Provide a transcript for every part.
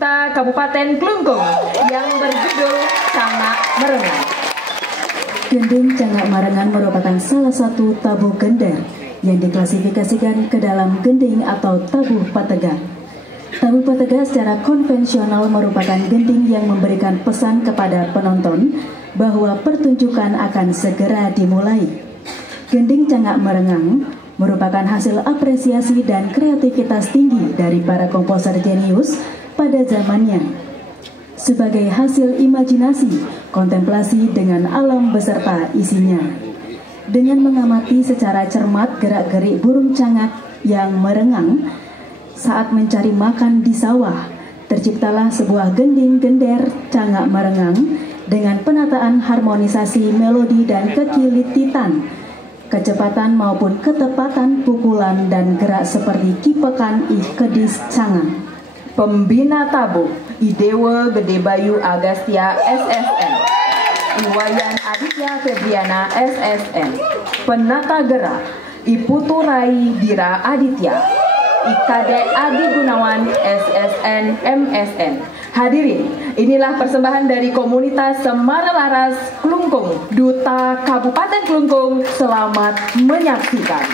duta Kabupaten Kelungkung yang berjudul Cangak Merenging. Gending Cangak Merenging merupakan salah satu tabuh gender yang diklasifikasikan ke dalam gending atau tabuh pategak. Tabuh pategak secara konvensional merupakan gending yang memberikan pesan kepada penonton bahwa pertunjukan akan segera dimulai. Gending Cangak Merenging merupakan hasil apresiasi dan kreativitas tinggi dari para komposer jenius pada zamannya. Sebagai hasil imajinasi, kontemplasi dengan alam beserta isinya. Dengan mengamati secara cermat gerak-gerik burung cangak yang merengang saat mencari makan di sawah, terciptalah sebuah gending gender Cangak Merenging dengan penataan harmonisasi melodi dan kekilititan, kecepatan maupun ketepatan pukulan dan gerak seperti kipekan ih kedis cangak. Pembina tabuh Idewa Gede Bayu Agastya SSN, Iwayan Aditya Febriana SSN. Penata gerak Iputu Rai Dira Aditya, Ikade Adi Gunawan SSN MSN. Hadirin, inilah persembahan dari komunitas Semara Laras Kelungkung, Duta Kabupaten Kelungkung. Selamat menyaksikan.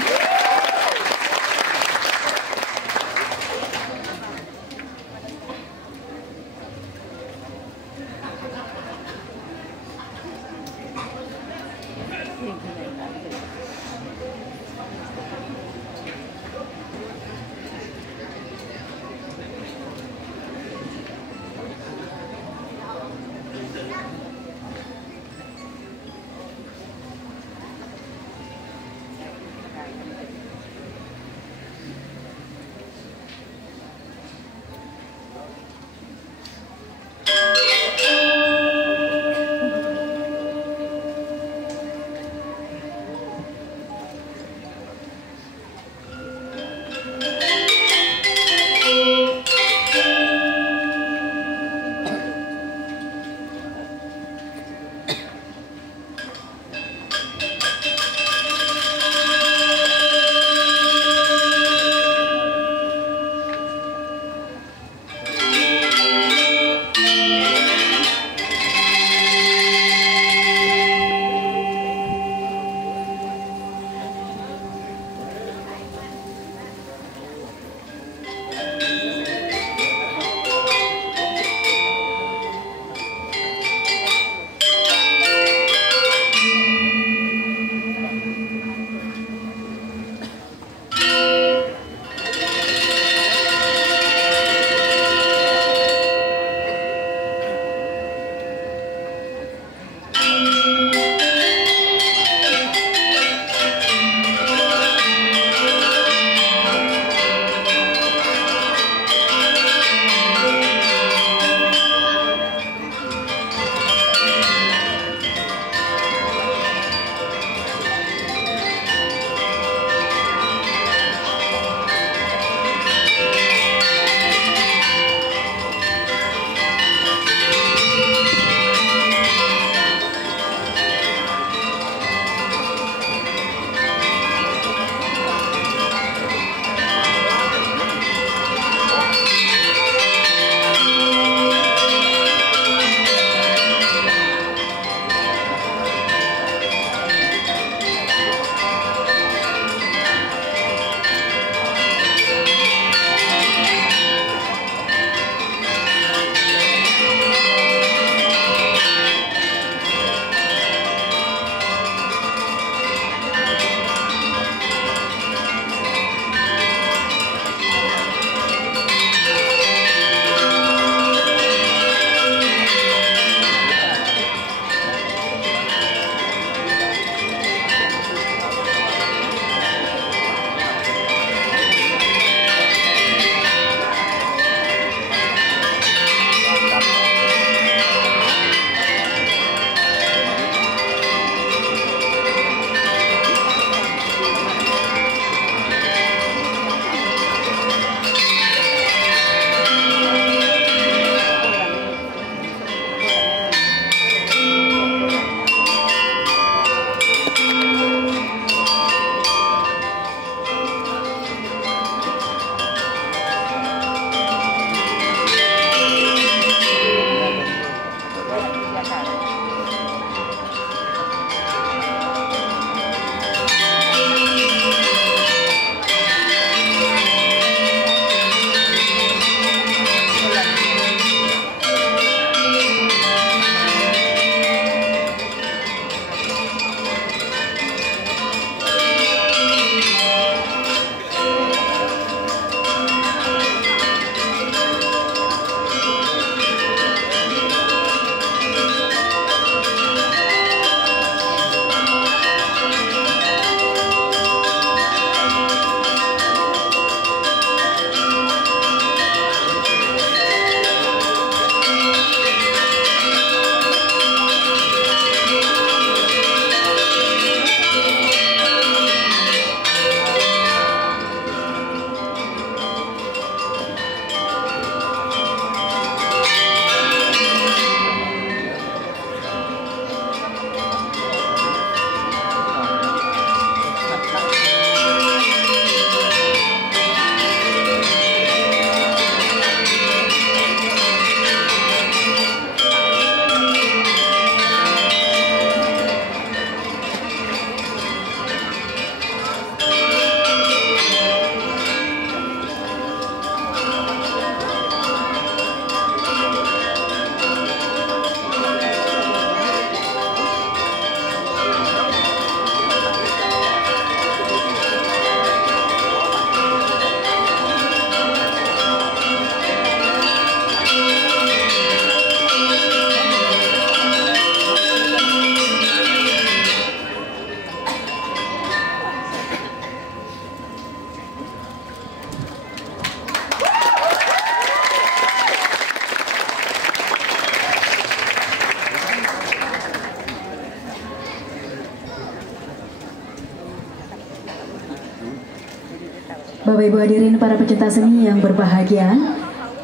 Bapak Ibu hadirin para pecinta seni yang berbahagia,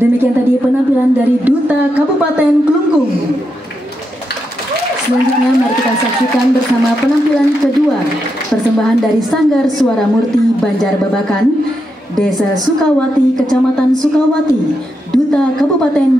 demikian tadi penampilan dari Duta Kabupaten Kelungkung. Selanjutnya mari kita saksikan bersama penampilan kedua, persembahan dari Sanggar Suara Murti Banjar Babakan, Desa Sukawati, Kecamatan Sukawati, Duta Kabupaten